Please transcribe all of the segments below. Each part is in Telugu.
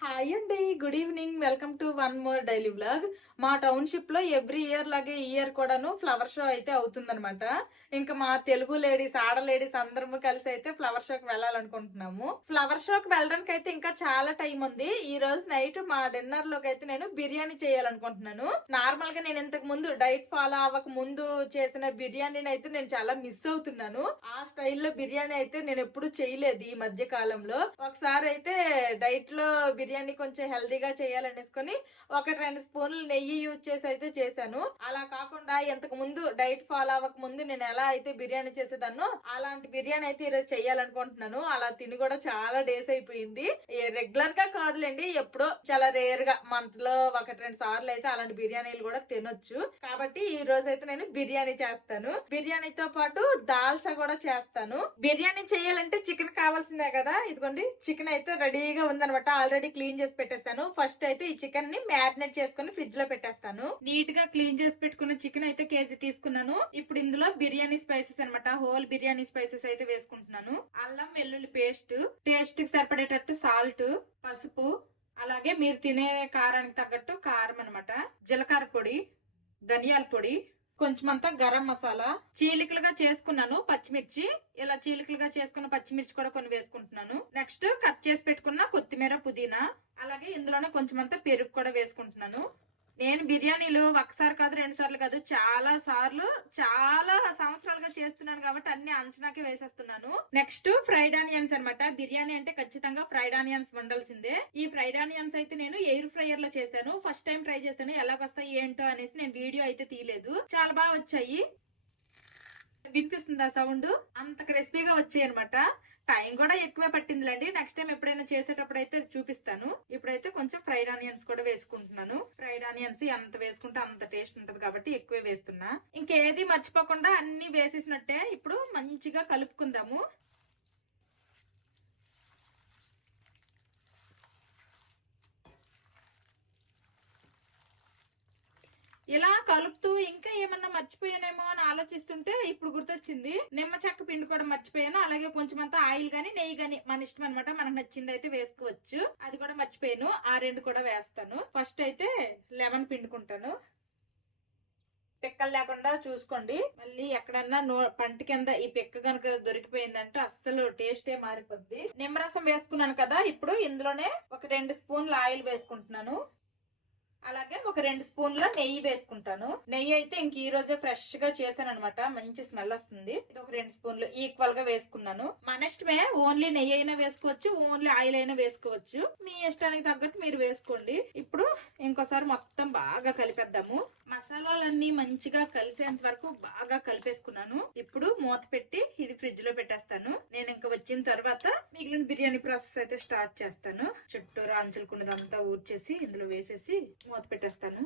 హాయ్ అండి, good evening. Welcome to one more daily vlog. మా టౌన్షిప్ లో ఎవ్రీ ఇయర్ లాగే ఈ ఇయర్ కూడాను ఫ్లవర్ షో అయితే అవుతుందన్నమాట. ఇంకా మా తెలుగు లేడీస్, ఆడ లేడీస్ అందరము కలిసి అయితే ఫ్లవర్ షోకి వెళ్ళాలనుకుంటున్నాము. ఫ్లవర్ షోకి వెళ్ళడానికి అయితే ఇంకా చాలా టైం ఉంది. ఈ రోజు నైట్ మా డిన్నర్ లోకి అయితే నేను బిర్యానీ చేయాలనుకుంటున్నాను. నార్మల్ గా నేను ఇంతకు ముందు డైట్ ఫాలో అవ్వక ముందు చేసిన బిర్యానీని అయితే నేను చాలా మిస్ అవుతున్నాను. ఆ స్టైల్లో బిర్యానీ అయితే నేను ఎప్పుడు చేయలేదు ఈ మధ్య కాలంలో. ఒకసారి అయితే డైట్ లో బిర్యానీ కొంచెం హెల్దీగా చేయాలనేసుకొని 1-2 స్పూన్లు నెయ్యి యూజ్ చేసి అయితే చేశాను. అలా కాకుండా ఇంతకు ముందు డైట్ ఫాలో అవ్వక ముందు నేను ఎలా అయితే బిర్యానీ చేసేదాన్నో అలాంటి బిర్యానీ అయితే ఈరోజు చేయాలనుకుంటున్నాను. అలా తిని కూడా చాలా డేస్ అయిపోయింది. రెగ్యులర్ గా కాదులేండి, ఎప్పుడో చాలా రేర్ గా మంత్ లో 1-2 సార్లు అయితే అలాంటి బిర్యానీలు కూడా తినొచ్చు. కాబట్టి ఈ రోజు అయితే నేను బిర్యానీ చేస్తాను. బిర్యానీతో పాటు దాల్చా కూడా చేస్తాను. బిర్యానీ చేయాలంటే చికెన్ కావాల్సిందే కదా. ఇదిగోండి, చికెన్ అయితే రెడీగా ఉందనమాట. ఆల్రెడీ క్లీన్ చేసి పెట్టేస్తాను. ఫస్ట్ అయితే ఈ చికెన్ ని మ్యారినేట్ చేసుకుని ఫ్రిడ్జ్ లో పెట్టేస్తాను. నీట్ గా క్లీన్ చేసి పెట్టుకున్న చికెన్ అయితే కేజీ తీసుకున్నాను. ఇప్పుడు ఇందులో బిర్యానీ స్పైసెస్ అనమాట, హోల్ బిర్యానీ స్పైసెస్ అయితే వేసుకుంటున్నాను. అల్లం వెల్లుల్లి పేస్ట్, టేస్ట్ కి సరిపడేటట్టు సాల్ట్, పసుపు, అలాగే మీరు తినే కారానికి తగ్గట్టు కారం అనమాట, జీలకర్ర పొడి, ధనియాల పొడి, కొంచెం అంతా గరం మసాలా, చీలికలుగా చేసుకున్నాను పచ్చిమిర్చి. ఇలా చీలికలుగా చేసుకున్న పచ్చిమిర్చి కూడా కొన్ని వేసుకుంటున్నాను. నెక్స్ట్ కట్ చేసి పెట్టుకున్న కొత్తిమీర, పుదీనా, అలాగే ఇందులోనే కొంచెం అంతా పెరుగు కూడా వేసుకుంటున్నాను. నేను బిర్యానీలు ఒకసారి కాదు, 2 సార్లు కాదు, చాలా సార్లు, చాలా సంవత్సరాలుగా చేస్తున్నాను కాబట్టి అన్ని అంచనాకే వేసేస్తున్నాను. నెక్స్ట్ ఫ్రైడ్ ఆనియన్స్ అనమాట. బిర్యానీ అంటే ఖచ్చితంగా ఫ్రైడ్ ఆనియన్స్ వండాల్సిందే. ఈ ఫ్రైడ్ ఆనియన్స్ అయితే నేను ఎయిర్ ఫ్రైయర్ లో చేశాను. ఫస్ట్ టైం ట్రై చేశాను. ఎలాగొస్తాయి ఏంటో అనేసి నేను వీడియో అయితే తీయలేదు. చాలా బాగా వచ్చాయి. వినిపిస్తుందా సౌండ్? అంత క్రిస్పీగా వచ్చాయి అనమాట. టైం కూడా ఎక్కువే పట్టిందిలేండి. నెక్స్ట్ టైం ఎప్పుడైనా చేసేటప్పుడు అయితే చూపిస్తాను. ఇప్పుడైతే కొంచెం ఫ్రైడ్ ఆనియన్స్ కూడా వేసుకుంటున్నాను. ఫ్రైడ్ ఆనియన్స్ ఎంత వేసుకుంటే అంత టేస్ట్ ఉంటది కాబట్టి ఎక్కువే వేస్తున్నా. ఇంకేది మర్చిపోకుండా అన్ని వేసేసినట్టే ఇప్పుడు మంచిగా కలుపుకుందాము. ఇలా కలుపుతూ ఇంకా ఏమన్నా మర్చిపోయానేమో అని ఆలోచిస్తుంటే ఇప్పుడు గుర్తొచ్చింది, నిమ్మ చెక్క పిండి కూడా మర్చిపోయాను. అలాగే కొంచెం అంతా ఆయిల్ గానీ నెయ్యి గానీ మన ఇష్టం అనమాట, మనకు నచ్చింది అయితే వేసుకోవచ్చు. అది కూడా మర్చిపోయాను, ఆ 2 కూడా వేస్తాను. ఫస్ట్ అయితే లెమన్ పిండుకుంటాను. పిక్కలు లేకుండా చూసుకోండి. మళ్ళీ ఎక్కడన్నా పంట కింద ఈ పిక్క కనుక దొరికిపోయిందంటే అస్సలు టేస్టే మారిపోద్ది. నిమ్మరసం వేసుకున్నాను కదా, ఇప్పుడు ఇందులోనే ఒక 2 స్పూన్ల ఆయిల్ వేసుకుంటున్నాను. అలాగే ఒక 2 స్పూన్ల నెయ్యి వేసుకుంటాను. నెయ్యి అయితే ఇంక ఈ రోజే ఫ్రెష్ గా చేశాను అనమాట, మంచి స్మెల్ వస్తుంది. ఇది ఒక 2 స్పూన్లు ఈక్వల్ గా వేసుకున్నాను. మన ఇష్టమే, ఓన్లీ నెయ్యి అయినా వేసుకోవచ్చు, ఓన్లీ ఆయిల్ అయినా వేసుకోవచ్చు. మీ ఇష్టానికి తగ్గట్టు మీరు వేసుకోండి. ఇప్పుడు ఇంకోసారి మొత్తం బాగా కలిపేద్దాము. మసాలాలన్నీ మంచిగా కలిసేంత వరకు బాగా కలిపేసుకున్నాను. ఇప్పుడు మూత పెట్టి ఇది ఫ్రిడ్జ్ లో పెట్టేస్తాను. నేను ఇంకా వచ్చిన తర్వాత మిగిలిన బిర్యానీ ప్రాసెస్ అయితే స్టార్ట్ చేస్తాను. చుట్టూరా అంచులకున్నదంతా ఊడ్చేసి ఇందులో వేసేసి మూత పెట్టేస్తాను.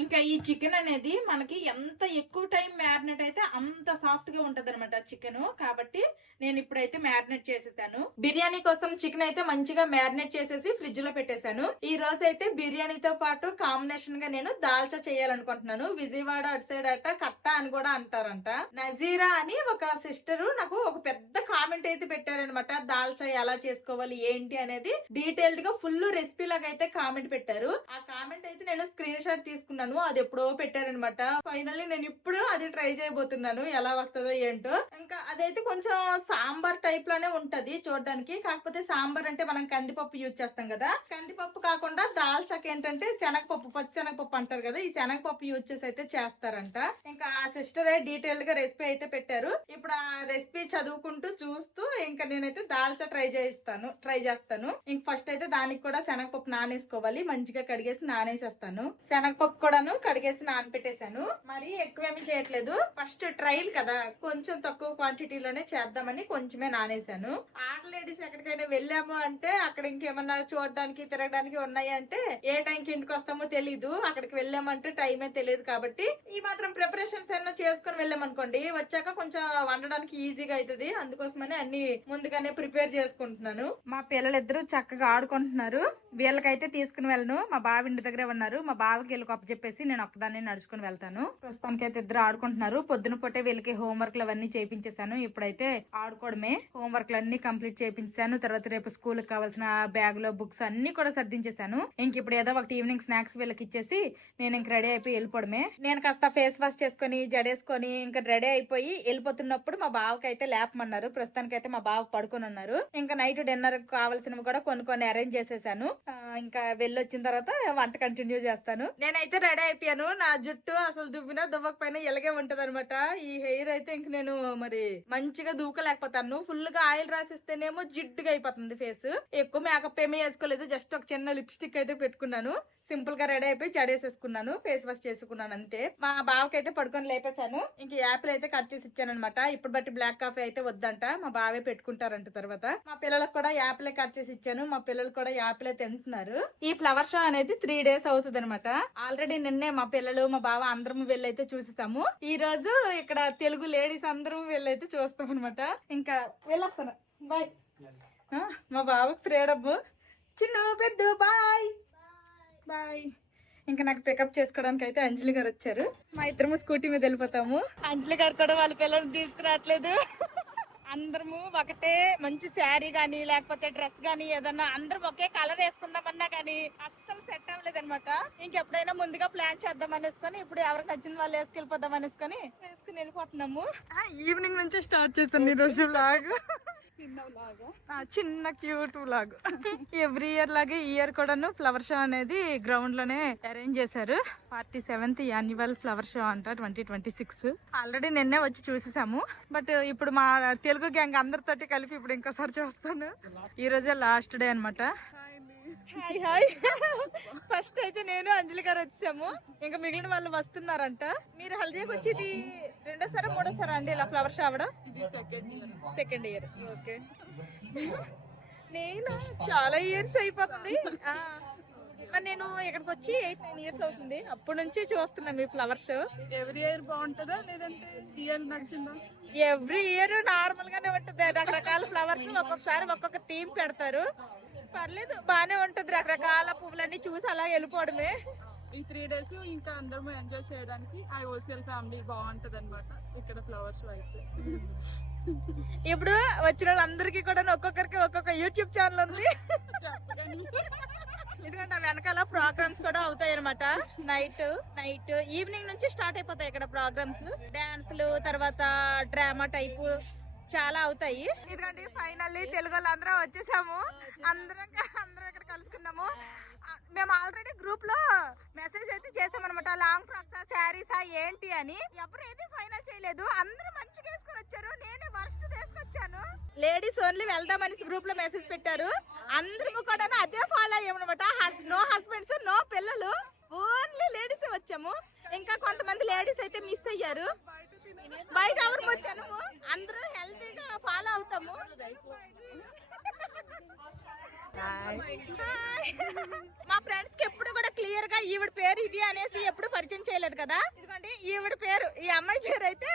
ఇంకా ఈ చికెన్ అనేది మనకి ఎంత ఎక్కువ టైం మ్యారినేట్ అయితే అంత సాఫ్ట్ గా ఉంటది అనమాట చికెన్. కాబట్టి నేను ఇప్పుడైతే మ్యారినేట్ చేసేసాను. బిర్యానీ కోసం చికెన్ అయితే మంచిగా మ్యారినేట్ చేసేసి ఫ్రిడ్జ్ లో పెట్టేశాను. ఈ రోజు అయితే బిర్యానీతో పాటు కాంబినేషన్ గా నేను దాల్చా చేయాలనుకుంటున్నాను. విజయవాడ అటు సైడ్ అట్ట కట్ట అని కూడా అంటారంట. నజీరా అని ఒక సిస్టర్ నాకు ఒక పెద్ద కామెంట్ అయితే పెట్టారనమాట, దాల్చా ఎలా చేసుకోవాలి ఏంటి అనేది డీటెయిల్డ్ గా ఫుల్ రెసిపీ లాగా అయితే కామెంట్ పెట్టారు. ఆ కామెంట్ అయితే నేను స్క్రీన్ షాట్ తీసుకున్నాను. అది ఎప్పుడో పెట్టారనమాట. ఫైనల్లీ నేను ఇప్పుడు అది ట్రై చేయబోతున్నాను, ఎలా వస్తుందో ఏంటో. ఇంకా అదైతే కొంచెం సాంబార్ టైప్ లోనే ఉంటది చూడడానికి. కాకపోతే సాంబార్ అంటే మనం కందిపప్పు యూజ్ చేస్తాం కదా, కందిపప్పు కాకుండా దాల్చాకి ఏంటంటే శనగపప్పు, పచ్చి శనగపప్పు అంటారు కదా, ఈ శనగపప్పు యూజ్ చేసి అయితే చేస్తారంట. ఇంకా ఆ సిస్టరే డీటెయిల్డ్ గా రెసిపీ అయితే పెట్టారు. ఇప్పుడు ఆ రెసిపీ చదువుకుంటూ చూస్తూ ఇంకా నేనైతే దాల్చా ట్రై చేస్తాను. ఇంక ఫస్ట్ అయితే దానికి కూడా శనగపప్పు నానేసుకోవాలి. మంచిగా కడిగేసి నానేసేస్తాను. శనగపప్పు కూడాను కడిగేసి నానపెట్టేశాను. మరి ఎక్కువేమీ చేయట్లేదు, ఫస్ట్ ట్రైల్ కదా, కొంచెం తక్కువ క్వాంటిటీలోనే చేద్దామని కొంచెమే నానేశాను. ఆడ లేడీస్ ఎక్కడికైనా వెళ్ళాము అంటే అక్కడ ఇంకేమన్నా చూడడానికి తిరగడానికి ఉన్నాయి అంటే ఏ టైంకి ఇంటికి వస్తామో తెలీదు. అక్కడికి వెళ్ళామంటే టైమే తెలియదు. కాబట్టి ఈ మాత్రం ప్రిపరేషన్స్ ఏమన్నా చేసుకుని వెళ్ళామనుకోండి, వచ్చాక కొంచెం వండడానికి ఈజీగా అవుతుంది. అందుకోసమని అన్ని ముందుగానే ప్రిపేర్ చేసుకుంటున్నాను. మా పిల్లలిద్దరూ చక్కగా ఆడుకుంటున్నారు. వీళ్ళకైతే తీసుకుని వెళ్ళను, మా బావ ఇంటి దగ్గరే ఉన్నారు. మా బావకి వీళ్ళకి చెప్పేసి నేను ఒక్కదాన్ని నడుచుకుని వెళ్తాను. ప్రస్తుతానికి అయితే ఇద్దరు ఆడుకుంటున్నారు. పొద్దున పూటే వీళ్ళకి హోంవర్క్లు అవన్నీ చేయించేసాను. ఇప్పుడైతే ఆడుకోవడమే. హోంవర్క్లు అన్ని కంప్లీట్ చేయించాను. తర్వాత రేపు స్కూల్ కి కావాల్సిన బ్యాగ్ లో బుక్స్ అన్ని కూడా సర్దించేసాను. ఇంక ఇప్పుడు ఏదో ఒకటి ఈవినింగ్ స్నాక్స్ వీళ్ళకి ఇచ్చేసి నేను ఇంక రెడీ అయిపోయి వెళ్ళిపోవడమే. నేను కాస్త ఫేస్ వాష్ చేసుకుని జడేసుకొని ఇంకా రెడీ అయిపోయి వెళ్ళిపోతున్నప్పుడు మా బావకి అయితే లేపమన్నారు. ప్రస్తుతానికి అయితే మా బావ పడుకొని ఉన్నారు. ఇంకా నైట్ డిన్నర్ కావాల్సినవి కూడా కొన్ని అరేంజ్ చేసేసాను. ఇంకా వెళ్ళొచ్చిన తర్వాత వంట కంటిన్యూ చేస్తాను. నేనైతే రెడీ అయిపోయాను. నా జుట్టు అసలు దువ్వినా దువ్వకపోయినా ఇలాగే ఉంటది అనమాట. ఈ హెయిర్ అయితే ఇంక నేను మరి మంచిగా దూకలేకపోతాను. ఫుల్ గా ఆయిల్ రాసిస్తేనేమో జిడ్డుగా అయిపోతుంది ఫేస్. ఎక్కువ మేకప్ ఏమీ వేసుకోలేదు. జస్ట్ ఒక చిన్న లిప్స్టిక్ అయితే పెట్టుకున్నాను. సింపుల్ గా రెడీ అయిపోయి జడేసేసుకున్నాను. ఫేస్ వాష్ చేసుకున్నాను అంతే. మా బావకి అయితే పడుకొని లేపేశాను. ఇంక యాపిల్ అయితే కట్ చేసి ఇచ్చాను అనమాట. ఇప్పుడు బట్టి బ్లాక్ కాఫీ అయితే వద్దంట, మా బావే పెట్టుకుంటారంట. తర్వాత మా పిల్లలకు కూడా యాపిల్ కట్ చేసి ఇచ్చాను. మా పిల్లలు కూడా యాపిల్ తింటున్నారు. ఈ ఫ్లవర్ షో అనేది 3 days అవుతుంది అనమాట. ఆల్రెడీ నిన్నే మా పిల్లలు మా బావ అందరం వెళ్ళైతే చూసేసాము. ఈ రోజు ఇక్కడ తెలుగు లేడీస్ అందరం వెళ్ళైతే చూస్తాం అనమాట. ఇంకా వెళ్ళొస్తాను. బాయ్. మా బావకి ఫ్రీడమ్. చిన్ను పెద్ద బాయ్ బాయ్. ఇంకా నాకు పికప్ చేసుకోవడానికి అయితే అంజలి గారు వచ్చారు. మా ఇద్దరము స్కూటీ మీద వెళ్ళిపోతాము. అంజలి గారు కూడా వాళ్ళ పిల్లల్ని తీసుకురావట్లేదు. అందరము ఒకటే మంచి శారీ గానీ లేకపోతే డ్రెస్ గానీ ఏదన్నా అందరం ఒకే కలర్ వేసుకుందామన్నా గానీ అస్సలు సెట్ అవ్వలేదు అనమాట. ఇంకెప్పుడైనా ముందుగా ప్లాన్ చేద్దాం అనేసుకొని ఇప్పుడు ఎవరికి నచ్చిన వాళ్ళు వేసుకెళ్ళిపోదాం అనేసుకొని వేసుకుని వెళ్ళిపోతున్నాము. ఈవినింగ్ నుంచే స్టార్ట్ చేస్తాను ఈ రోజు వ్లాగ్. చిన్న క్యూట్ వ్లాగ్. ఎవ్రీ ఇయర్ లాగే ఈ ఇయర్ కూడాను ఫ్లవర్ షో అనేది గ్రౌండ్ లోనే అరేంజ్ చేశారు. 47th యాన్యువల్ ఫ్లవర్ షో అంట 2026. ఆల్రెడీ నిన్నే వచ్చి చూసేసాము. బట్ ఇప్పుడు మా తెలుగు గ్యాంగ్ అందరితోటి కలిపి ఇప్పుడు ఇంకోసారి చూస్తాను. ఈ రోజే లాస్ట్ డే అనమాట. Hi hi. ఫస్ట్ అయితే నేను అంజలి గారు వచ్చాము. ఇంకా మిగిలిన వాళ్ళు వస్తున్నారంట. మీరు హల్దీకి వచ్చేది 2వ 3వ అండి ఇలా ఫ్లవర్ షో అవడం? Second year. ఓకే. నేను చాలా ఇయర్స్ అయిపోతుంది. మరి నేను ఇక్కడికి వచ్చి 8-9 years అవుతుంది. అప్పటి నుంచి చూస్తున్నాం మీ ఫ్లవర్ షో. ఎవ్రీ ఇయర్ బాగుంటుందా లేదంటే ఇయర్ నచ్చిందా? ఎవ్రీ ఇయర్ నార్మల్ గానే ఉంటది. రకరకాల ఫ్లవర్స్ ఒక్కొక్కసారి ఒక్కొక్క థీమ్ పెడతారు. పర్లేదు, బానే ఉంటది. రకరకాల పువ్వులన్నీ చూసి అలా వెళ్ళిపోవడమే. ఈ 3 days ఇంకా అందరం ఎంజాయ్ చేయడానికి ఐఓసిఎల్ ఫ్యామిలీ బాగుంటది అనమాట ఇక్కడ ఫ్లవర్ షో అయితే. ఇప్పుడు వచ్చిన వాళ్ళందరికీ కూడా ఒక్కొక్కరికి ఒక్కొక్క యూట్యూబ్ ఛానల్ ఉంది. ఎందుకంటే వెనకాల ప్రోగ్రామ్స్ కూడా అవుతాయి అనమాట. నైట్ ఈవినింగ్ నుంచి స్టార్ట్ అయిపోతాయి ఇక్కడ ప్రోగ్రామ్స్. డాన్స్లు, తర్వాత డ్రామా టైపు చాలా అవుతాయి. ఎందుకంటే ఫైనల్లీ తెలుగు వాళ్ళందరం వచ్చేసాము. అందరం ఇక్కడ కలుసుకున్నాము. మేము ఆల్రెడీ గ్రూప్ లో మెసేజ్ అయితే చేసామన్నమాట. లాంగ్ ఫ్రాక్సా శారీసా ఏంటి అని. ఎవరు ఏది ఫైనల్ చేయలేదు. అందరూ మంచిగా వేసుకొని వచ్చారు. నేనే వర్స్ట్ వేసుకొచ్చాను. లేడీస్ ఓన్లీ వెళ్దామని గ్రూప్ లో మెసేజ్ పెట్టారు. అందరూ కూడా అదే ఫాలో అయ్యామన్నమాట. నో హస్బెండ్స్, నో పిల్లలు, ఓన్లీ లేడీస్ వచ్చాము. ఇంకా కొంతమంది లేడీస్ అయితే మిస్ అయ్యారు. బయట ఎవరు వచ్చాను. అందరూ హెల్తీగా ఫాలో అవుతాము. మా ఫ్రెండ్స్ కి ఎప్పుడు కూడా క్లియర్ గా ఈవిడ పేరు ఇది అనేసి ఎప్పుడు పరిచయం చేయలేదు కదా. ఎందుకంటే ఈవిడ పేరు, ఈ అమ్మాయి పేరు అయితే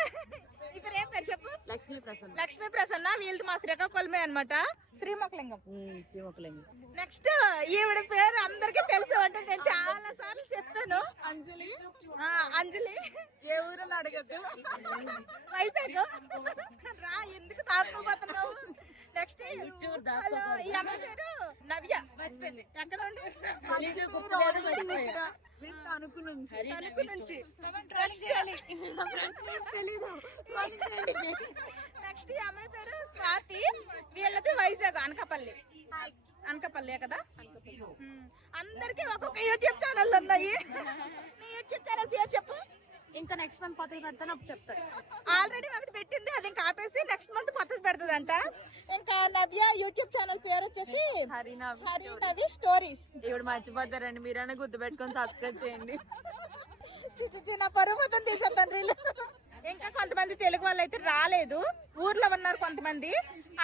ఇప్పుడు ఏం పేరు చెప్పు? లక్ష్మీ ప్రసన్న. వీళ్ళది మా శ్రీకాకుళమే అనమాట. శ్రీముఖలింగం. నెక్స్ట్ ఈవిడ పేరు అందరికి తెలుసు. అంటే నేను చాలా సార్లు చెప్పాను. అంజలి. అంజలి ఏ ఊరని అడగద్దు. వైజాగ్. రా, ఎందుకు తాకుపోతున్నావు? నెక్స్ట్ హలో, ఈ అమ్మాయి పేరు నవ్య. మర్చిపోయింది. ఎక్కడ ఉండి? తణుకు నుంచి. నెక్స్ట్ ఈ అమ్మాయి పేరు స్వాతి. వీళ్ళది వైజాగ్, అనకాపల్లి కదా. అందరికి ఒక్కొక్క యూట్యూబ్ ఛానల్ ఉన్నాయి. నీ యూట్యూబ్ ఛానల్ పేరు చెప్పు. ఇంకా నెక్స్ట్ మంత్ కొత్తది పెడతాను అప్పుడు చెప్తాను. ఆల్రెడీ ఒకటి పెట్టింది, అది ఇంకా ఆపేసి నెక్స్ట్ మంత్ కొత్తది పెడతదంట. ఇంకా నవ్య యూట్యూబ్ ఛానల్ పేరు వచ్చేసి హరినవి స్టోరీస్. ఇప్పుడు మర్చిపోతారండి, మీరైనా గుర్తు పెట్టుకొని సబ్స్క్రైబ్ చేయండి. చిన్న పరువు మొత్తం తీసేద్దాం. ఇంకా కొంతమంది తెలుగు వాళ్ళు అయితే రాలేదు, ఊర్లో ఉన్నారు కొంతమంది.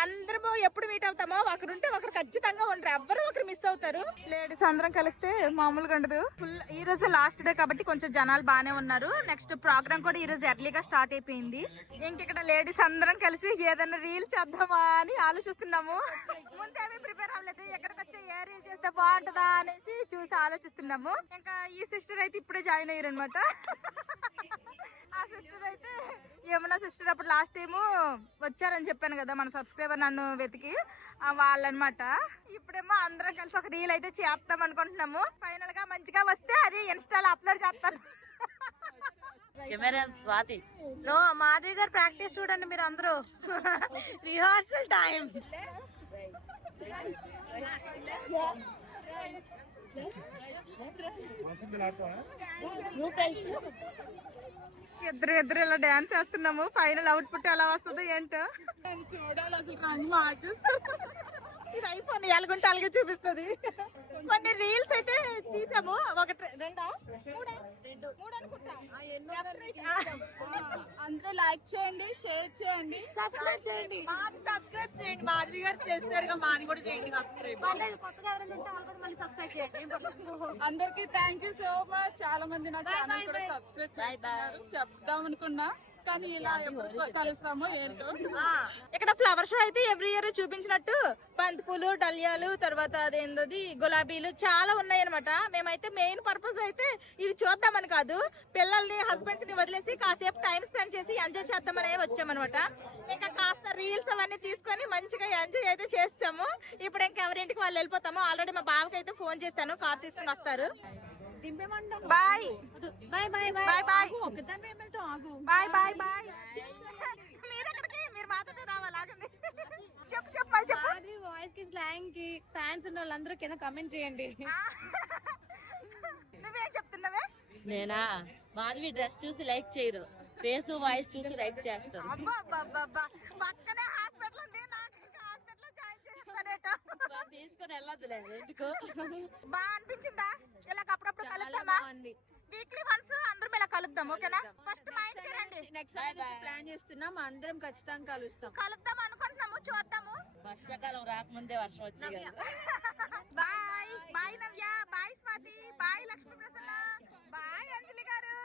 అందరము ఎప్పుడు మీట్ అవుతామో ఒకరుంటే ఒకరు ఖచ్చితంగా ఉండరు, ఎవ్వరు ఒకరు మిస్ అవుతారు. లేడీస్ అందరం కలిస్తే మామూలుగా ఉండదు. ఫుల్ ఈ రోజు లాస్ట్ డే కాబట్టి కొంచెం జనాలు బాగానే ఉన్నారు. నెక్స్ట్ ప్రోగ్రామ్ కూడా ఈ రోజు ఎర్లీగా స్టార్ట్ అయిపోయింది. ఇంక ఇక్కడ లేడీస్ అందరం కలిసి ఏదైనా రీల్ చేద్దామా అని ఆలోచిస్తున్నాము. ముందేమీ ప్రిపేర్ అవ్వలేదు, ఎక్కడికి వచ్చి ఏ రీల్ చేస్తే బాగుంటుందా అనేసి చూసి ఆలోచిస్తున్నాము. ఇంకా ఈ సిస్టర్ అయితే ఇప్పుడే జాయిన్ అయ్యారు అనమాట. ఆ సిస్టర్ అయితే యమునా సిస్టర్ అప్పుడు లాస్ట్ టైము వచ్చారని చెప్పాను కదా మన సబ్స్క్రైబర్ నన్ను వెతికి, వాళ్ళనమాట. ఇప్పుడేమో అందరం కలిసి ఒక రీల్ అయితే చేస్తాం అనుకుంటున్నాము. ఫైనల్ గా మంచిగా వస్తే అది ఇన్స్టాలో అప్లోడ్ చేస్తాను. స్వాతి నో మాధవి గారు ప్రాక్టీస్ చూడండి మీరు అందరూ. Rehearsal time. ఇద్దరు ఇలా డాన్స్ చేస్తున్నాము. ఫైనల్ అవుట్పుట్ ఎలా వస్తుందో ఏంటో చూడాలి అసలు. రంగు మార్చేస్తారు. ఇది ఐఫోన్ ఎలాగుంటే అలాగే చూపిస్తుంది. కొన్ని రీల్స్ అయితే తీసాము. ఒకటి రెండా మూడు అనుకుంటా. అందరూ లైక్ చేయండి, షేర్ చేయండి, సబ్స్క్రైబ్ చేయండి. సబ్స్క్రైబ్ చేయండి. మాధవి గారు చేస్తారు, మాది కూడా చేయండి సబ్స్క్రైబ్. కొత్తగా ఎవరైనా ఉంటే వాళ్ళు కూడా మళ్ళీ సబ్స్క్రైబ్ చేయండి. అందరికి థ్యాంక్ యూ సో మచ్. చాలా మంది నా ఛానల్ కూడా సబ్స్క్రైబ్ చేస్తున్నారు. చెప్దాం అనుకున్నా కానీ ఇలా ఎప్పుడు కలుస్తామో ఏంటో. ఇక్కడ ఫ్లవర్ షో అయితే ఎవ్రీ ఇయర్ చూపించినట్టు బంతిపూలు, డలియాలు, తర్వాత అదేంది గులాబీలు చాలా ఉన్నాయి అనమాట. మేమైతే మెయిన్ పర్పస్ అయితే ఇది చూద్దామని కాదు, పిల్లల్ని హస్బెండ్స్ ని వదిలేసి కాసేపు టైం స్పెండ్ చేసి ఎంజాయ్ చేద్దామని వచ్చామన్నమాట. ఇంకా కాస్త రీల్స్ అవన్నీ తీసుకొని మంచిగా ఎంజాయ్ అయితే చేస్తాము. ఇప్పుడు ఇంకా ఎవరింటికి వాళ్ళు వెళ్ళిపోతాము. ఆల్రెడీ మా బావకి అయితే ఫోన్ చేస్తాను, కార్ తీసుకుని వస్తారు. Bye bye bye bye bye. Bye bye bye. మీరు ఎక్కడికి? మీరు మాతో రావాలి. ఆగండి. చెప్పు చెప్పు మళ్ళీ చెప్పు. మాధవి వాయిస్ కి స్లాంగ్ కి ఫ్యాన్స్ ఉన్న వాళ్ళందరూ కింద కమెంట్ చేయండి. నువ్వేం చెప్తున్నావే? నేనా? మాధవి డ్రెస్ చూసి లైక్ చేయరు, ఫేస్ వాయిస్ చూసి లైక్ చేస్తారు. అబ్బా అబ్బా అబ్బా, పక్కనే హాస్పిటల్ ఉంది, నాకు ఇంకా హాస్పిటల్ లో జాయిన్ చేస్తారేట. తీసుకొని వెళ్ళొద్దులే, ఎందుకు? బాగా అనిపించిందా? ఇలా అప్పుడప్పుడు కలుద్దామా? వీక్లీ వన్స్ అందరం ఇలా కలుద్దాం, ఓకేనా? ఫస్ట్ మా ఇంటికి రండి. నెక్స్ట్ ప్లాన్ చేస్తున్నాం, అందరం ఖచ్చితంగా కలుద్దాం అనుకుంటున్నాము, చూద్దాము. వర్షాకాలం రాకముందే వర్షం వచ్చి bye bye Navya, bye Swathi, bye Lakshmi Prasanna, bye Anjali గారు.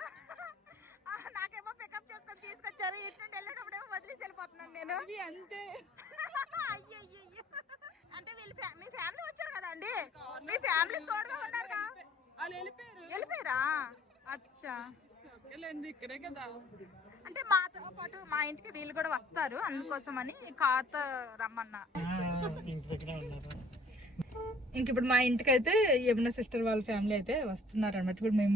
నాకేమో పికప్ చేసుకొని తీసుకొచ్చారు, ఇటు నుండి వెళ్ళేటప్పుడేమో వదిలేసి వెళ్ళిపోతున్నాను నేను. అంతే. అయ్యయ్యో, అంటే వీళ్ళు మీ ఫ్యామిలీ వచ్చారు కదా అండి, మీ ఫ్యామిలీ తోడుగా ఉన్నారుగా. వాళ్ళు వెళ్ళిపోయారా? అచ్చా, ఇక్కడే కదా. అంటే మాతో పాటు మా ఇంటికి వీళ్ళు కూడా వస్తారు, అందుకోసమని కార్తో రమ్మన్నా. ఇంక ఇప్పుడు మా ఇంటికి అయితే యమున సిస్టర్ వాళ్ళ ఫ్యామిలీ అయితే వస్తున్నారు అనమాట. ఇప్పుడు మేము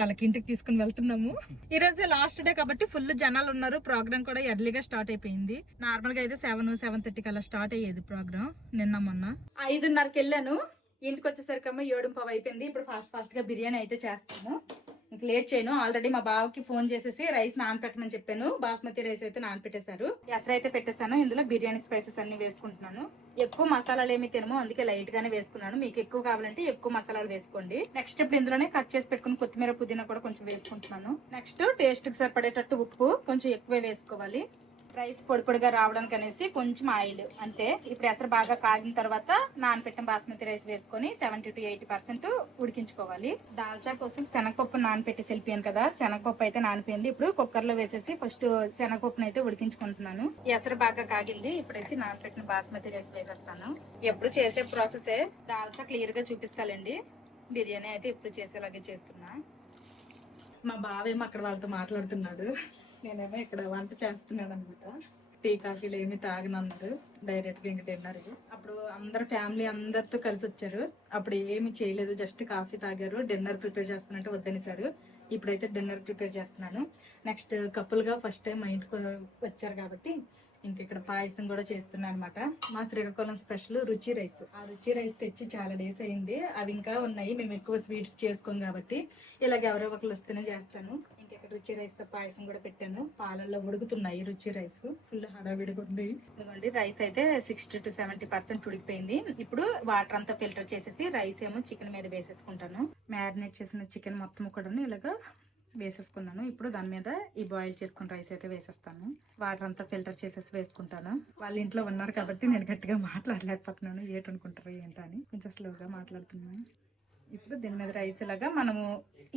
వాళ్ళకి ఇంటికి తీసుకుని వెళ్తున్నాము. ఈ రోజు లాస్ట్ డే కాబట్టి ఫుల్ జనాలు ఉన్నారు. ప్రోగ్రామ్ కూడా ఎర్లీగా స్టార్ట్ అయిపోయింది. నార్మల్ గా అయితే 7:30 అలా స్టార్ట్ అయ్యేది ప్రోగ్రామ్. నిన్న మొన్న 5:30కి వెళ్ళాను, ఇంటికి వచ్చేసరికేమో 7:15 అయిపోయింది. ఇప్పుడు ఫాస్ట్ గా బిర్యానీ అయితే చేస్తాము. ఇంక లేట్ చేయను. ఆల్రెడీ మా బావకి ఫోన్ చేసేసి రైస్ నానపెట్టమని చెప్పాను. బాస్మతి రైస్ అయితే నానపెట్టేశారు. ఎసరు అయితే పెట్టేస్తాను. ఇందులో బిర్యానీ స్పైసెస్ అన్ని వేసుకుంటున్నాను. ఎక్కువ మసాలాలు ఏమి తినము, అందుకే లైట్ గానే వేసుకున్నాను. మీకు ఎక్కువ కావాలంటే ఎక్కువ మసాలాలు వేసుకోండి. నెక్స్ట్ ఇప్పుడు ఇందులోనే కట్ చేసి పెట్టుకుని కొత్తిమీర, పుదీనా కూడా కొంచెం వేసుకుంటున్నాను. నెక్స్ట్ టేస్ట్ కి సరిపడేటట్టు ఉప్పు కొంచెం ఎక్కువే వేసుకోవాలి. రైస్ పొడి పొడిగా రావడానికి అనేసి కొంచెం ఆయిల్ అంతే. ఇప్పుడు ఎసరు బాగా కాగిన తర్వాత నానపెట్టిన బాస్మతి రైస్ వేసుకొని 70 to 80% ఉడికించుకోవాలి. దాల్చా కోసం శనగపప్పు నానపెట్టి వెళ్ళిపోయాను కదా, శనగపప్పు అయితే నానిపోయింది. ఇప్పుడు కుక్కర్ లో వేసేసి ఫస్ట్ శనగపప్పును అయితే ఉడికించుకుంటున్నాను. ఎసరు బాగా కాగింది. ఇప్పుడైతే నానపెట్టిన బాస్మతి రైస్ వేసేస్తాను. ఎప్పుడు చేసే ప్రాసెసే, దాల్చా క్లియర్ గా చూపిస్తాలండి. బిర్యానీ అయితే ఇప్పుడు చేసేలాగే చేస్తున్నా. మా బావేమో అక్కడ వాళ్ళతో మాట్లాడుతున్నాడు, నేనేమో ఇక్కడ వంట చేస్తున్నాను అనమాట. టీ కాఫీలు ఏమి తాగనన్నారు, డైరెక్ట్ గా ఇంకా తిన్నారు. అప్పుడు అందరు ఫ్యామిలీ అందరితో కలిసి వచ్చారు, అప్పుడు ఏమి చేయలేదు, జస్ట్ కాఫీ తాగారు. డిన్నర్ ప్రిపేర్ చేస్తానంటే వద్దనిసారు. ఇప్పుడైతే డిన్నర్ ప్రిపేర్ చేస్తున్నాను. నెక్స్ట్ కపుల్ గా ఫస్ట్ టైం మా ఇంటికి వచ్చారు కాబట్టి ఇంక ఇక్కడ పాయసం కూడా చేస్తున్నాను అనమాట. మా శ్రీకాకుళం స్పెషల్ రుచి రైస్. ఆ రుచి రైస్ తెచ్చి చాలా డేస్ అయింది, అవి ఇంకా ఉన్నాయి. మేము ఎక్కువ స్వీట్స్ చేసుకోం కాబట్టి ఇలాగ ఎవరో ఒకరు వస్తేనే చేస్తాను. ఇంకెక్కడ రుచి రైస్ తో పాయసం కూడా పెట్టాను. పాలల్లో ఉడుకుతున్నాయి రుచి రైస్, ఫుల్ హడావిడిగా ఉంది. ఇదిగోండి రైస్ అయితే 60 to 70% ఉడికిపోయింది. ఇప్పుడు వాటర్ అంతా ఫిల్టర్ చేసేసి రైస్ ఏమో చికెన్ మీద వేసేసుకుంటాను. మ్యారినేట్ చేసిన చికెన్ మొత్తం కూడా ఇలాగా వేసేసుకున్నాను. ఇప్పుడు దాని మీద ఈ బాయిల్ చేసుకున్న రైస్ అయితే వేసేస్తాను. వాటర్ అంతా ఫిల్టర్ చేసేసి వేసుకుంటాను. వాళ్ళ ఇంట్లో ఉన్నారు కాబట్టి నేను గట్టిగా మాట్లాడలేకపోతున్నాను. ఏటనుకుంటారు ఏంటని కొంచెం స్లోగా మాట్లాడుతున్నాను. ఇప్పుడు దీని మీద రైస్ లాగా మనము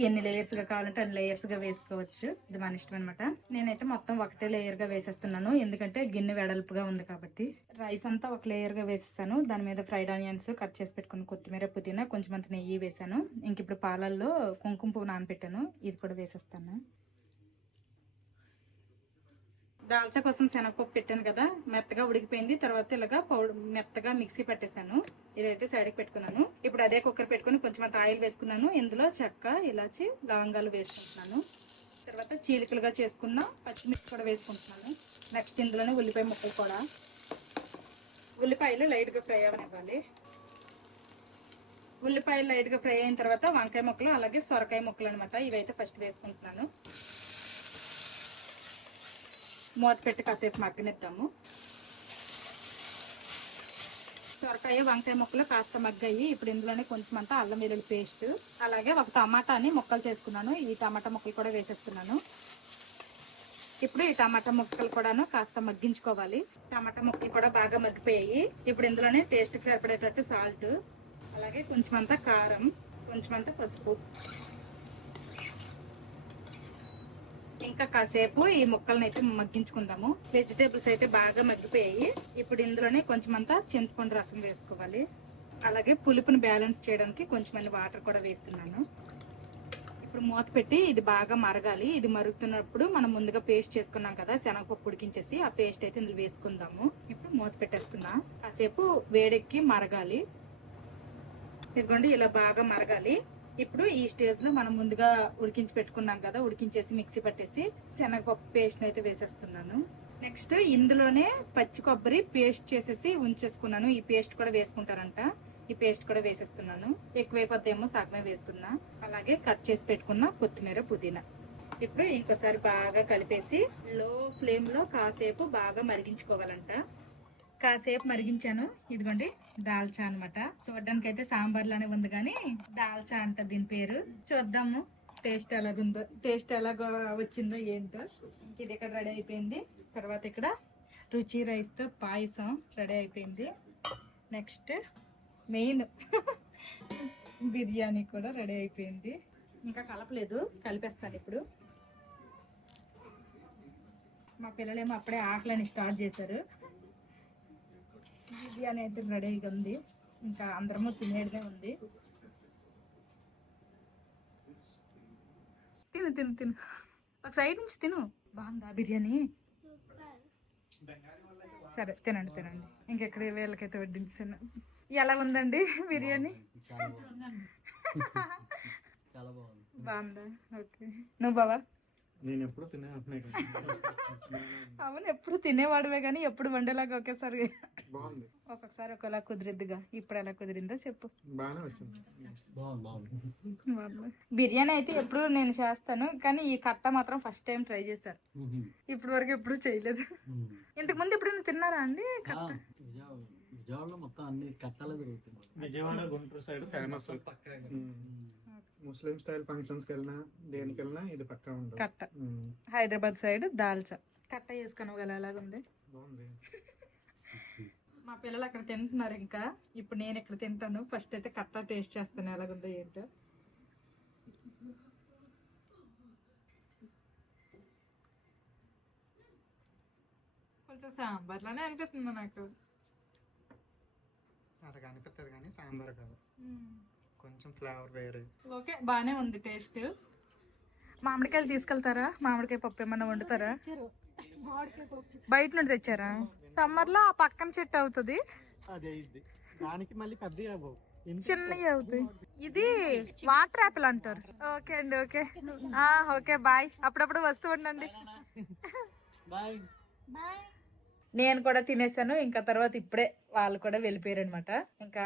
ఎన్ని లేయర్స్ గా కావాలంటే అన్ని లేయర్స్ గా వేసుకోవచ్చు. ఇది మన ఇష్టం అనమాట. నేనైతే మొత్తం ఒకటే లేయర్ గా వేసేస్తున్నాను, ఎందుకంటే గిన్నె వెడల్పుగా ఉంది కాబట్టి. రైస్ అంతా ఒక లేయర్ గా వేసేస్తాను. దాని మీద ఫ్రైడ్ ఆనియన్స్ కట్ చేసి పెట్టుకుని కొత్తిమీర, పుదీనా, కొంచెం అంత నెయ్యి వేసాను. ఇంక ఇప్పుడు పాలల్లో కుంకుమ పువ్వు నానబెట్టాను, ఇది కూడా వేసేస్తాను. దాల్చా కోసం శనగపప్పు పెట్టాను కదా, మెత్తగా ఉడికిపోయింది. తర్వాత ఇలాగా పౌడర్ మెత్తగా మిక్సీ పెట్టేశాను. ఇదైతే సైడ్కి పెట్టుకున్నాను. ఇప్పుడు అదే కుక్కర్ పెట్టుకుని కొంచెం అంత ఆయిల్ వేసుకున్నాను. ఇందులో చెక్క, ఇలాచి, లవంగాలు వేసుకుంటున్నాను. తర్వాత చీలికలుగా చేసుకున్న పచ్చిమిర్చి కూడా వేసుకుంటున్నాను. నెక్స్ట్ ఇందులోనే ఉల్లిపాయ ముక్కలు కూడా. ఉల్లిపాయలు లైట్గా ఫ్రై అవ్వనివ్వాలి. ఉల్లిపాయలు లైట్గా ఫ్రై అయిన తర్వాత వంకాయ ముక్కలు, అలాగే సొరకాయ ముక్కలు అనమాట, ఇవైతే ఫస్ట్ వేసుకుంటున్నాను. మూత పెట్టి కాసేపు మగ్గనిద్దాము. సొరకాయ, వంకాయ ముక్కలు కాస్త మగ్గాయి. ఇప్పుడు ఇందులోనే కొంచెం అంతా అల్లం వెల్లుల్లి పేస్ట్, అలాగే ఒక టమాటాని ముక్కలు చేసుకున్నాను. ఈ టమాటా ముక్కలు కూడా వేసేస్తున్నాను. ఇప్పుడు ఈ టమాటా ముక్కలు కూడాను కాస్త మగ్గించుకోవాలి. టమాటా ముక్కలు కూడా బాగా మగ్గిపోయాయి. ఇప్పుడు ఇందులోనే టేస్ట్కి సరిపడేటట్టు సాల్ట్, అలాగే కొంచెం అంతా కారం, కొంచెం అంతా పసుపు, ఇంకా కాసేపు ఈ ముక్కలను అయితే మగ్గించుకుందాము. వెజిటేబుల్స్ అయితే బాగా మగ్గిపోయాయి. ఇప్పుడు ఇందులోనే కొంచెం అంతా చింతపండు రసం వేసుకోవాలి. అలాగే పులుపుని బ్యాలెన్స్ చేయడానికి కొంచెం వాటర్ కూడా వేస్తున్నాను. ఇప్పుడు మూత పెట్టి ఇది బాగా మరగాలి. ఇది మరుగుతున్నప్పుడు మనం ముందుగా పేస్ట్ చేసుకున్నాం కదా శనగపప్పు ఉడికించేసి, ఆ పేస్ట్ అయితే ఇందులో వేసుకుందాము. ఇప్పుడు మూత పెట్టేసుకున్నా. కాసేపు వేడెక్కి మరగాలి. ఇదిగోండి ఇలా బాగా మరగాలి. ఇప్పుడు ఈ స్టేజ్ లో మనం ముందుగా ఉడికించి పెట్టుకున్నాం కదా, ఉడికించేసి మిక్సీ పట్టేసి శనగపప్పు పేస్ట్ అయితే వేసేస్తున్నాను. నెక్స్ట్ ఇందులోనే పచ్చి కొబ్బరి పేస్ట్ చేసేసి ఉంచేసుకున్నాను. ఈ పేస్ట్ కూడా వేసుకుంటారంట, ఈ పేస్ట్ కూడా వేసేస్తున్నాను. ఎక్కువైపోద్దేమో సగమే వేస్తున్నా. అలాగే కట్ చేసి పెట్టుకున్న కొత్తిమీర, పుదీనా. ఇప్పుడు ఇంకోసారి బాగా కలిపేసి లో ఫ్లేమ్ లో కాసేపు బాగా మరిగించుకోవాలంట. కాసేపు మరిగించాను. ఇదిగోండి దాల్చా అనమాట. చూడడానికి అయితే సాంబార్ లానే ఉంది కానీ దాల్చా అంట దీని పేరు. చూద్దాము టేస్ట్ ఎలాగుందో, టేస్ట్ ఎలాగో వచ్చిందో ఏంటో. ఇది ఇక్కడ రెడీ అయిపోయింది. తర్వాత ఇక్కడ రుచి రైస్ తో పాయసం రెడీ అయిపోయింది. నెక్స్ట్ మెయిన్ బిర్యానీ కూడా రెడీ అయిపోయింది. ఇంకా కలపలేదు, కలిపేస్తాను ఇప్పుడు. మా పిల్లలేమో అప్పుడే ఆకలిని స్టార్ట్ చేశారు. బిర్యానీ అయితే రెడీగా ఉంది, ఇంకా అందరము తినేదే ఉంది. తిను తిను తిను, ఒక సైడ్ నుంచి తిను. బాగుందా బిర్యానీ? సరే తినండి తినండి. ఇంకెక్కడ వీళ్ళకైతే వడ్డించాను. ఎలా ఉందండి బిర్యానీ? బాగుందా? ఓకే. నువ్వు బావా? నేను ఎప్పుడు తినే అవును, ఎప్పుడు తినేవాడువే కానీ ఎప్పుడు వండేలాగా ఒకేసారి బాగుంది. ఒక్కొక్కసారి ఒకలా కుదిరిద్దిగా. ఇప్పుడు ఎలా కుదిరిందో చెప్పు. బాగానే వచ్చింది. బిర్యానీ అయితే ఎప్పుడు నేను చేస్తాను, కానీ ఈ కట్ట మాత్రం ఫస్ట్ టైం ట్రై చేశాను. ఇప్పటి వరకు ఎప్పుడు చేయలేదు. ఇంతకు ముందు ఎప్పుడు తిన్నారా అండి కట్ట? విజయవాడలో మొత్తం అన్ని కట్టాలే దొరుకుతుంది. Vijayawada, Guntur side famous. Muslim style functions కి వెళ్ళినా దేనికి వెళ్ళినా ఇది పక్కా ఉంటుంది. కట్ట. హైదరాబాద్ సైడ్ దాల్చా కట్ట వేసుకొని ఎలాగుంది? బాగుంది. మా పిల్లలు అక్కడ తింటున్నారు. ఇంకా ఇప్పుడు నేను ఇక్కడ తింటాను. ఫస్ట్ అయితే కట్ట టేస్ట్ చేస్తాను ఎలాగుందో ఏంటో. కొంచెం సాంబార్లోనే అనిపిస్తుంది నాకు. అలా కనిపిస్తుంది కానీ సాంబార్ కాదు, కొంచెం ఫ్లేవర్ వేరే. ఓకే, బాగానే ఉంది టేస్ట్. మామిడికాయలు తీసుకెళ్తారా? మామిడికాయ పప్పు ఏమన్నా వండుతారా? బయట నుండి తెచ్చారా? సమ్మర్ లో ఆ పక్కన చెట్టు అవుతుంది, అది అయింది. దానికి మళ్ళీ పెద్ద చిన్నవి అవుతాయి. ఇది వాటర్ యాపిల్ అంటారు. ఓకే అండి, ఓకే. Okay bye. అప్పుడప్పుడు వస్తూ ఉండండి. బాయ్. నేను కూడా తినేసాను. ఇంకా తర్వాత ఇప్పుడే వాళ్ళు కూడా వెళ్ళిపోయారు అనమాట. ఇంకా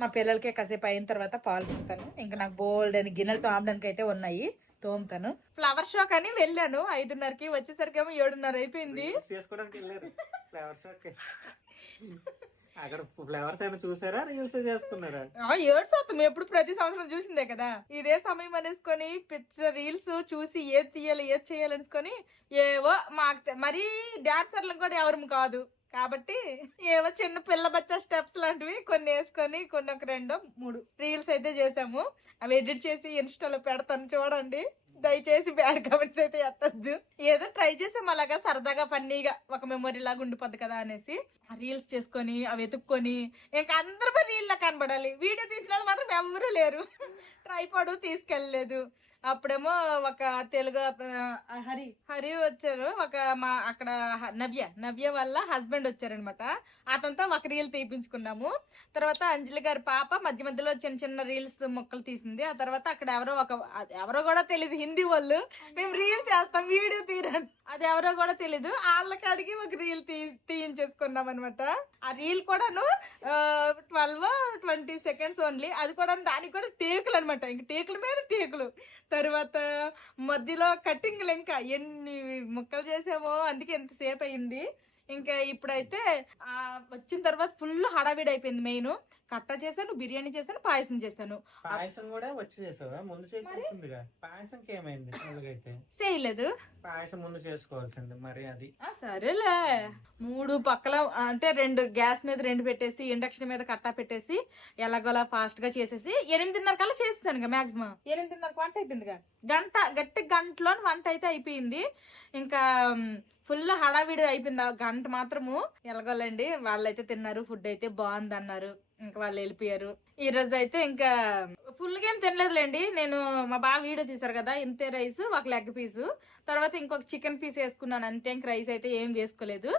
మా పిల్లలకి కాసేపు అయిన తర్వాత పాలు పొందుతాను. ఇంకా నాకు బోల్డ్ అని గిన్నెలు తోమడానికి అయితే ఉన్నాయి, తోముతాను. ఫ్లవర్ షో అని వెళ్ళాను 5:30కి, వచ్చేసరికి ఏమో 7:30 అయిపోయింది. చేసుకోవడానికి వెళ్ళారు ఫ్లవర్ షోకి. అక్కడ ఫ్లేవర్స్ ఏమైనా చూసారా, రీల్స్ చేసుకున్నారా? ఏడు శాతం ఎప్పుడు ప్రతి సంవత్సరం చూసిందే కదా. ఇదే సమయం అనేసుకొని పిక్చర్ రీల్స్ చూసి ఏది తీయాలి ఏది చేయాలనుకొని ఏవో మాకు మరీ డాన్సర్లు కూడా ఎవరు కాదు కాబట్టి ఏవో చిన్న పిల్ల బచ్చా స్టెప్స్ లాంటివి కొన్ని వేసుకొని కొన్ని ఒక 2-3 రీల్స్ అయితే చేసాము. అవి ఎడిట్ చేసి ఇన్స్టాలో పెడతాను చూడండి. దయచేసి బ్యాడ్ కామెంట్స్ అయితే ఎట్టద్దు. ఏదో ట్రై చేసాం అలాగా సరదాగా ఫన్నీగా ఒక మెమొరీ లాగా ఉండిపోద్ది కదా అనేసి రీల్స్ చేసుకొని అవి వెతుక్కొని ఇంకా అందరూ రీల్ లా కనబడాలి. వీడియో తీసిన వాళ్ళు మాత్రం ఎవరూ లేరు. ట్రైపాడ్ తీసుకెళ్ళలేదు. అప్పుడేమో ఒక తెలుగు హరి వచ్చారు. ఒక మా అక్కడ నవ్య వాళ్ళ హస్బెండ్ వచ్చారనమాట. అతనితో ఒక రీల్ తీపించుకున్నాము. తర్వాత అంజలి గారి పాప మధ్య మధ్యలో చిన్న చిన్న రీల్స్ మొక్కలు తీసింది. ఆ తర్వాత అక్కడ ఎవరో కూడా తెలియదు హిందీ వాళ్ళు, మేము రీల్ చేస్తాం వీడియో తీరాను అది ఎవరో కూడా తెలీదు. వాళ్ళకి అడిగి ఒక రీల్ తీయించేసుకున్నాం అనమాట. ఆ రీల్ కూడాను 12-20 సెకండ్స్ ఓన్లీ. అది కూడా దానికి కూడా టేకులు అనమాట. ఇంక టేకుల మీద టేకులు. తర్వాత మధ్యలో కటింగ్లు ఇంకా ఎన్ని ముక్కలు చేసామో అందుకే ఎంతసేపు అయింది. ఇంకా ఇప్పుడైతే వచ్చిన తర్వాత ఫుల్ హడావిడి అయిపోయింది. మెయిన్ కట్ట చేశాను, బిర్యానీ చేశాను, పాయసం చేశాను. పాయసం కూడా వచ్చి చేసావా? ముందు చేసిందిగా. పాయసంకి ఏమైంది? చేయలేదు. పాయసం ముందు చేసుకోవాల్సింది మరి. అది సరేలే 3 పక్కల అంటే 2 గ్యాస్ మీద 2 పెట్టేసి ఇండక్షన్ మీద కట్టా పెట్టేసి ఎలాగోలా ఫాస్ట్ గా చేసేసి 8:30 కల్లా చేసేసాను. మాక్సిమం 8:30 వంట అయిపోయిందిగా. గంటలో వంట అయితే అయిపోయింది. ఇంకా ఫుల్ హడావిడి అయిపోయింది. ఆ గంట మాత్రము ఎలాగోలండి. వాళ్ళైతే తిన్నారు, ఫుడ్ అయితే బాగుంది అన్నారు. ఇంకా వాళ్ళు వెళ్ళిపోయారు. ఈ రోజు అయితే ఇంకా ఫుల్ గా ఏం తినలేదులేండి. నేను మా బావ వీడియో తీసారు కదా, ఇంతే రైస్, ఒక లెగ్ పీసు, తర్వాత ఇంకొక చికెన్ పీస్ వేసుకున్నాను అంతే. ఇంక రైస్ అయితే ఏం వేసుకోలేదు.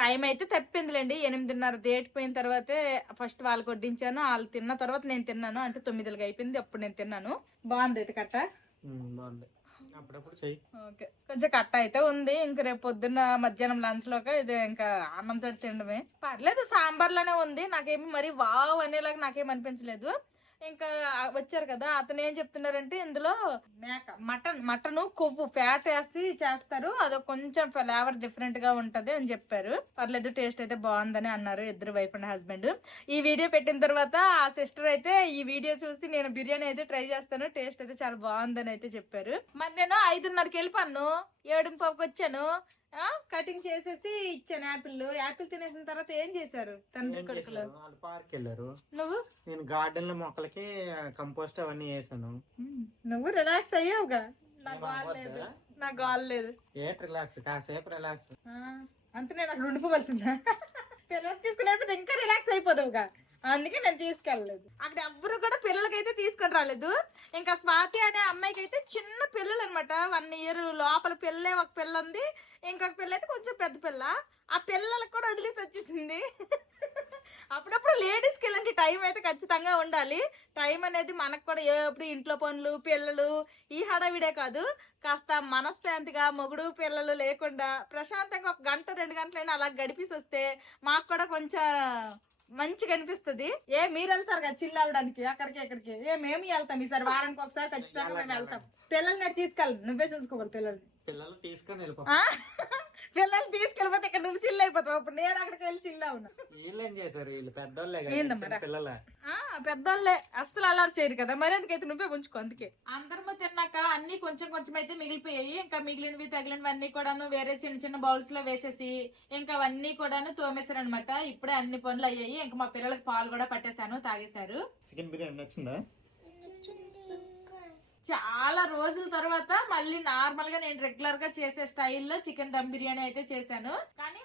టైం అయితే తప్పిందిలేండి. 8:30 దాటిపోయిన తర్వాతే ఫస్ట్ వాళ్ళకి వడ్డించాను. వాళ్ళు తిన్న తర్వాత నేను తిన్నాను. అంటే 9 అయిపోయింది అప్పుడు నేను తిన్నాను. బాగుంది అయితే కట్ట. బాగుంది. అప్పుడప్పుడు చెయ్యి. ఓకే, కొంచెం కట్ట అయితే ఉంది. ఇంక రేపు పొద్దున్న మధ్యాహ్నం లంచ్ లోకి ఇది ఇంకా అన్నంతో తినడమే. పర్లేదు, సాంబార్లోనే ఉంది. నాకేమి మరి వావ్ అనేలాగా నాకేం అనిపించలేదు. ఇంకా వచ్చారు కదా, అతను ఏం చెప్తున్నారంటే ఇందులో మటన్ కొవ్వు ఫ్యాట్ వేసి చేస్తారు, అదో కొంచెం ఫ్లేవర్ డిఫరెంట్ గా ఉంటది అని చెప్పారు. పర్లేదు, టేస్ట్ అయితే బాగుందని అన్నారు ఇద్దరు వైఫ్ అండ్ హస్బెండ్. ఈ వీడియో పెట్టిన తర్వాత ఆ సిస్టర్ అయితే ఈ వీడియో చూసి నేను బిర్యానీ అయితే ట్రై చేస్తాను, టేస్ట్ అయితే చాలా బాగుందని అయితే చెప్పారు. మరి నేను 5:30కి వెళ్ళిపోయాను, 7:15కి వచ్చాను. కటింగ్ చేసేసి ఇచ్చాను. యాపిల్ తినేసిన తర్వాత ఏం చేశారు తండ్రి కొడుకులు? పార్క్ వెళ్ళారు. నువ్వు? నేను గార్డెన్ లో మొక్కలకి కంపోస్ట్ అవన్నీ వేసాను. నువ్వు రిలాక్స్ అయ్యావుగా. నాకు గాల్ లేదు. రిలాక్స్, కాసేపు రిలాక్స్. అంతే, నేను అక్కడ ఉండిపోవలసిందా? పిల్లలకి తీసుకునేప్పుడు ఇంకా రిలాక్స్ అయిపోదావుగా, అందుకే నేను తీసుకెళ్ళలేదు. అక్కడ ఎవ్వరు కూడా పిల్లలకైతే తీసుకొని రాలేదు. ఇంకా స్వాతి అనే అమ్మాయికి అయితే చిన్న పిల్లలు అనమాట, 1 year లోపల పిల్లే. ఒక పిల్ల ఉంది, ఇంకొక పిల్ల అయితే కొంచెం పెద్ద పిల్ల. ఆ పిల్లలకు కూడా వదిలేసి వచ్చేసింది. అప్పుడప్పుడు లేడీస్కి ఇలాంటి టైం అయితే ఖచ్చితంగా ఉండాలి. టైం అనేది మనకు కూడా ఎప్పుడు ఇంట్లో పనులు, పిల్లలు, ఈ హడావిడే కాదు, కాస్త మనశ్శాంతిగా మొగుడు పిల్లలు లేకుండా ప్రశాంతంగా 1 గంట 2 గంటలైనా అలా గడిపేసి వస్తే మాకు కూడా కొంచెం మంచిగా అనిపిస్తుంది. మీరు వెళ్తారు కదా చిల్ అవడానికి అక్కడికి ఇక్కడికి, మేము వెళ్తాం. ఈసారి వారానికి ఒకసారి ఖచ్చితంగా మేము వెళ్తాం. పిల్లల్ని తీసుకెళ్ళి, నువ్వే చూసుకోవాలి పిల్లల్ని. పిల్లలు తీసుకొని వెళ్ళిపో. పిల్లలు తీసుకెళ్ళిపోతే ఇక్కడ నువ్వు చిల్ అయిపోతావు. అప్పుడు నేను అక్కడికి వెళ్ళి చిల్ అవును. వీళ్ళు ఏం చేశారు? వీళ్ళు పెద్దోళ్ళే, పిల్లలే. పెద్దోళ్ళే అస్సలు అలర్ చేయరు కదా, మరి ఎందుకైతే నువ్వే ఉంచుకో. అందుకే అందరము తిన్నాక అన్ని కొంచెం కొంచెం అయితే మిగిలిపోయాయి. ఇంకా మిగిలినవి తగిలినవి అన్ని కూడాను వేరే చిన్న చిన్న బౌల్స్ లో వేసేసి ఇంకా అవన్నీ కూడాను తోమేశారు అనమాట. ఇప్పుడే అన్ని పనులు అయ్యాయి. ఇంకా మా పిల్లలకి పాలు కూడా పట్టేశాను, తాగేశారు. చికెన్ బిర్యానీ నచ్చిందా? చాలా రోజుల తర్వాత మళ్ళీ నార్మల్ గా నేను రెగ్యులర్ గా చేసే స్టైల్లో చికెన్ దమ్ బిర్యానీ అయితే చేశాను. కానీ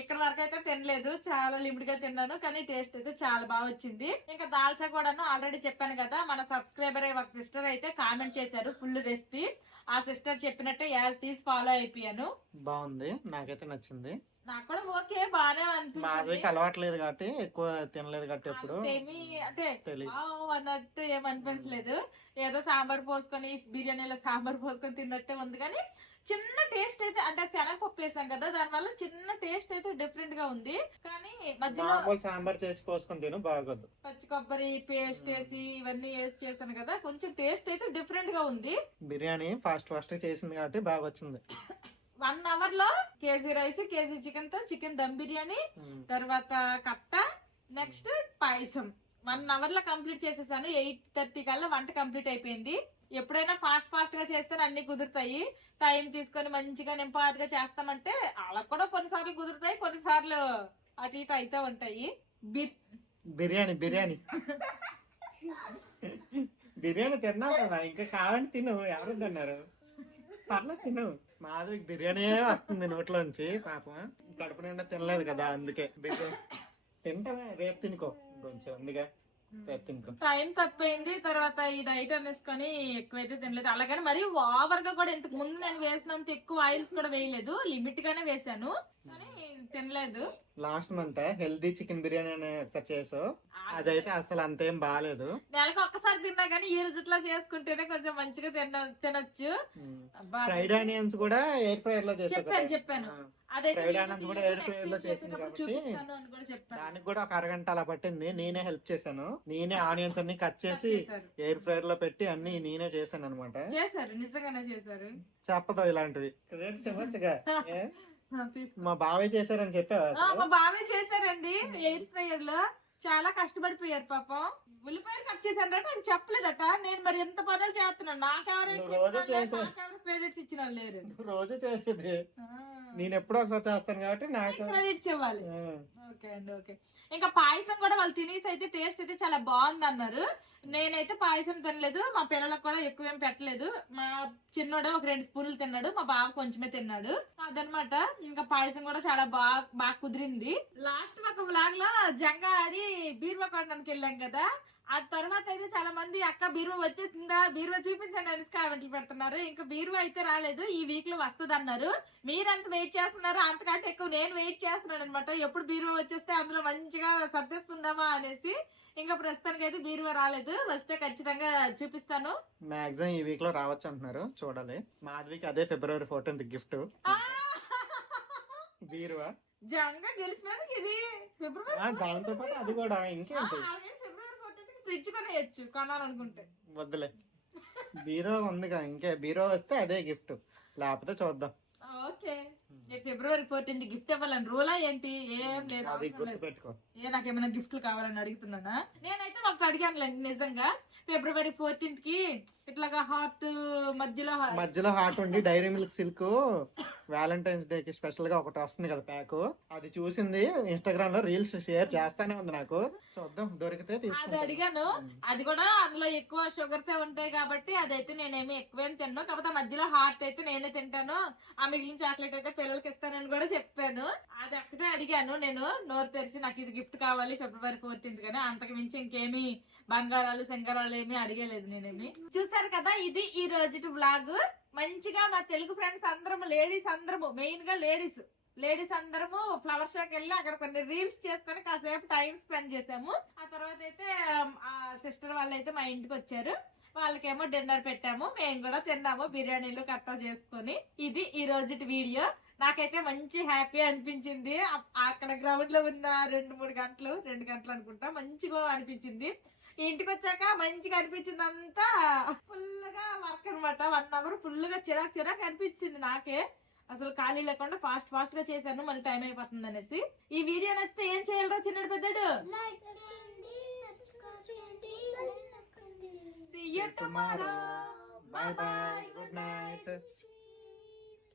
ఇక్కడ వరకు అయితే తినలేదు, చాలా లిమిట్ గా తిన్నాను. కానీ టేస్ట్ అయితే చాలా బాగా వచ్చింది. ఇంకా దాల్చా కూడాను ఆల్రెడీ చెప్పాను కదా, మన సబ్స్క్రైబర్ ఒక సిస్టర్ అయితే కామెంట్ చేశారు ఫుల్ రెసిపీ. ఆ సిస్టర్ చెప్పినట్టే యాజ్ టీజ్ ఫాలో అయిపోయాను. బాగుంది, నాకైతే నచ్చింది. నాకు కూడా ఓకే, బానే అనిపించింది. అలవాట్లేదు కాబట్టి ఎక్కువ తినలేదు కాబట్టి ఎప్పుడు అంటే అన్నట్టు ఏమనిపించలేదు. ఏదో సాంబార్ పోసుకొని బిర్యానీలో సాంబార్ పోసుకొని తిన్నట్టే ఉంది. కానీ చిన్న టేస్ట్ అయితే, అంటే శనగపప్పు వేసాం కదా, దాని వల్ల చిన్న టేస్ట్ అయితే డిఫరెంట్ గా ఉంది. కానీ మధ్యలో సాంబార్ చేసి పోసుకొని తిను, బాగోదు. పచ్చి కొబ్బరి పేస్ట్ వేసి ఇవన్నీ వేసి చేశాను కదా, కొంచెం టేస్ట్ అయితే డిఫరెంట్ గా ఉంది. బిర్యానీ ఫాస్ట్ చేసింది కాబట్టి బాగా వచ్చింది. 1 hour లో కేజీ రైస్, కేజీ చికెన్ తో చికెన్ దమ్ బిర్యానీ, తర్వాత కట్ట, నెక్స్ట్ పాయసం 1 hour లో కంప్లీట్ చేసేసాను. 8:30 కల్లా వంట కంప్లీట్ అయిపోయింది. ఎప్పుడైనా ఫాస్ట్ గా చేస్తే అన్ని కుదురుతాయి. టైం తీసుకొని మంచిగా నింపాదిగా చేస్తామంటే అలా కూడా కొన్నిసార్లు కుదురుతాయి, కొన్నిసార్లు అటు ఇటు అయితే ఉంటాయి. బిర్యానీ బిర్యానీ తిన్నావు కదా, ఇంకా కావాలంటే తిను. ఎవరు తిన్నారు? పర్లేదు తిను. మాధవి బిర్యానీ వస్తుంది నోట్లోంచి. పాపం కడుపు నిండా తినలేదు కదా, అందుకే బిర్యానీ తింటావా? రేపు తినుకో, కొంచెం ఉందిగా, రేపు తినుకో. టైం తప్పైంది. తర్వాత ఈ డైట్ అనేసుకొని ఎక్కువైతే తినలేదు. అలాగని మరి ఓవర్ గా కూడా ఇంతకు ముందు నేను వేసినంత ఎక్కువ ఆయిల్స్ కూడా వేయలేదు, లిమిట్ గానే వేసాను, కానీ తినలేదు. Last month healthy chicken biryani అని ఒకసారి చేసావు, అదైతే అసలు అంతేం బాగాలేదు. నెలకు ఒక్కసారి తిన్నా కానీ ఈ రోజుట్లో చేసుకుంటేనే కొంచెం మంచిగా తినొచ్చు. ఫ్రైడ్ ఆనియన్స్ కూడా ఎయిర్ ఫ్రైయర్ లో చెప్పాను అదైతే ఫ్రైడ్ ఆనియన్స్ కూడా ఎయిర్ ఫ్రైయర్ లో చేసింది కాబట్టి చూపిస్తాను అని కూడా చెప్పాను. దానికి కూడా ఒక అరగంట అలా పట్టింది. నేనే హెల్ప్ చేశాను. నేనే ఆనియన్స్ అన్ని కట్ చేసి ఎయిర్ ఫ్రైయర్ లో పెట్టి అన్ని నేనే చేశాను అనమాట. చేశారు, నిజంగానే చేశారు. చెప్పదు ఇలాంటివి. క్రెడిట్స్ ఇవ్వచ్చుగా. మా బావే చేశారని చెప్పావా? మా బావే చేశారండి. ఎయిర్ ఫ్రైయర్ లో చాలా కష్టపడిపోయారు పాపం. ఉల్లిపాయలు కట్ చేశారట, అది చెప్పలేదట. నేను మరి ఎంత పనులు చేస్తున్నాను, నాకెవరు క్రెడిట్స్ ఇచ్చిన వాళ్ళు లేరు. రోజు చేసేది నేను ఎప్పుడో ఒకసారి చేస్తాను కాబట్టి నాకు క్రెడిట్స్ ఇవ్వాలి. ఓకే అండి, ఓకే. ఇంకా పాయసం కూడా వాళ్ళు తినేసి అయితే టేస్ట్ అయితే చాలా బాగుంది అన్నారు. నేనైతే పాయసం తినలేదు, మా పిల్లలకు కూడా ఎక్కువేం పెట్టలేదు. మా చిన్నోడు ఒక 2 స్పూన్లు తిన్నాడు, మా బావ కొంచెమే తిన్నాడు. అదనమాట. ఇంకా పాయసం కూడా చాలా బాగా కుదిరింది. లాస్ట్ ఒక వ్లాగ్ లో జంగా ఆడి బీర్వా కొనడానికి వెళ్ళాం కదా, ఆ తర్వాత అయితే చాలా మంది అక్క బీరువా వచ్చేసిందా, బీరువా చూపించండి అని కామెంట్లు పెడుతున్నారు. ఇంకా బీరువా అయితే రాలేదు, ఈ వీక్ లో వస్తుంది అన్నారు. మీరెంత వెయిట్ చేస్తున్నారు, అంతకంటే ఎక్కువ నేను వెయిట్ చేస్తున్నాను అనమాట. ఎప్పుడు బీరువా వచ్చేస్తే అందులో మంచిగా సర్దేసుకుందామా అనేసి. ఇంకా ప్రస్తుతానికి అయితే బీరువా రాలేదు, వస్తే ఖచ్చితంగా చూపిస్తాను. మాక్సిమం ఈ వీక్ లో రావచ్చు అంటున్నారు, చూడాలి. మాధవికి అదే February 14th గిఫ్ట్ బీరువా. జంగా గెలిచినందుకు ఇది ఫిబ్రవరి. దాంతో పాటు అది కూడా ఇంకేంటి, ఫిబ్రవరి 14th ఫ్రిడ్జ్ కొనేయచ్చు కొనాలనుకుంటే. వద్దులే, బీరో ఉందిగా, ఇంకే బీరో వస్తే అదే గిఫ్ట్, లేకపోతే చూద్దాం. ఓకే, February 14th గిఫ్ట్ ఇవ్వాలని రూలా ఏంటి? ఏం లేదు, అది అవసరం లేదు. గుర్తుపెట్టుకో. నాకేమైనా గిఫ్ట్లు కావాలని అడుగుతున్నానా? నేనైతే ఒకటి అడిగానులేండి నిజంగా. February 14th కి ఇట్లాగా హార్ట్ మధ్యలో హార్ట్ ఉండి Dairy Milk Silk Valentine's Day కి స్పెషల్ గా ఒకటి వస్తుంది కదా ప్యాక్, అది చూసింది ఇన్స్టాగ్రామ్ లో రీల్స్ షేర్ చేస్తానే ఉంది. నాకు చూద్దాం, దొరికితే అది అడిగాను. అది కూడా అందులో ఎక్కువ షుగర్స్ ఉంటాయి కాబట్టి అదైతే నేనేమి ఎక్కువేం తిన్నాను. కాకపోతే మధ్యలో హార్ట్ అయితే నేనే తింటాను, ఆ మిగిలిన చాక్లెట్ అయితే పిల్లలకి ఇస్తానని కూడా చెప్పాను. అది ఒక్కటే అడిగాను నేను నోరు తెరిచి, నాకు ఇది గిఫ్ట్ కావాలి February 14th కానీ అంతకు మించి ఇంకేమి బంగారాలు సింగారాలు ఏమి అడిగలేదు నేనేమి. చూసారు కదా, ఇది ఈ రోజు వ్లాగ్. మంచిగా మా తెలుగు ఫ్రెండ్స్ అందరము, లేడీస్ అందరము, మెయిన్ గా లేడీస్ అందరము ఫ్లవర్ షోకి వెళ్ళి అక్కడ కొన్ని రీల్స్ చేసుకొని కాసేపు టైం స్పెండ్ చేసాము. ఆ తర్వాత అయితే ఆ సిస్టర్ వాళ్ళు అయితే మా ఇంటికి వచ్చారు. వాళ్ళకేమో డిన్నర్ పెట్టాము, మేము కూడా తిన్నాము బిర్యానీలు కట్టా చేసుకొని. ఇది ఈ రోజు వీడియో. నాకైతే మంచి హ్యాపీ అనిపించింది. అక్కడ గ్రౌండ్ లో ఉన్న 2 గంటలు అనుకుంటా మంచిగా అనిపించింది. ఇంటికి వచ్చాక మంచిగా అనిపించింది, అంతా ఫుల్ గా వర్క్ అనమాట. 1 hour ఫుల్ గా చిరాకు అనిపించింది నాకే. అసలు ఖాళీ లేకుండా ఫాస్ట్ గా చేశాను, మళ్ళీ టైం అయిపోతుంది అనేసి. ఈ వీడియో నచ్చితే ఏం చేయాలరా చిన్నడు పెద్దడు? See you tomorrow. Bye bye.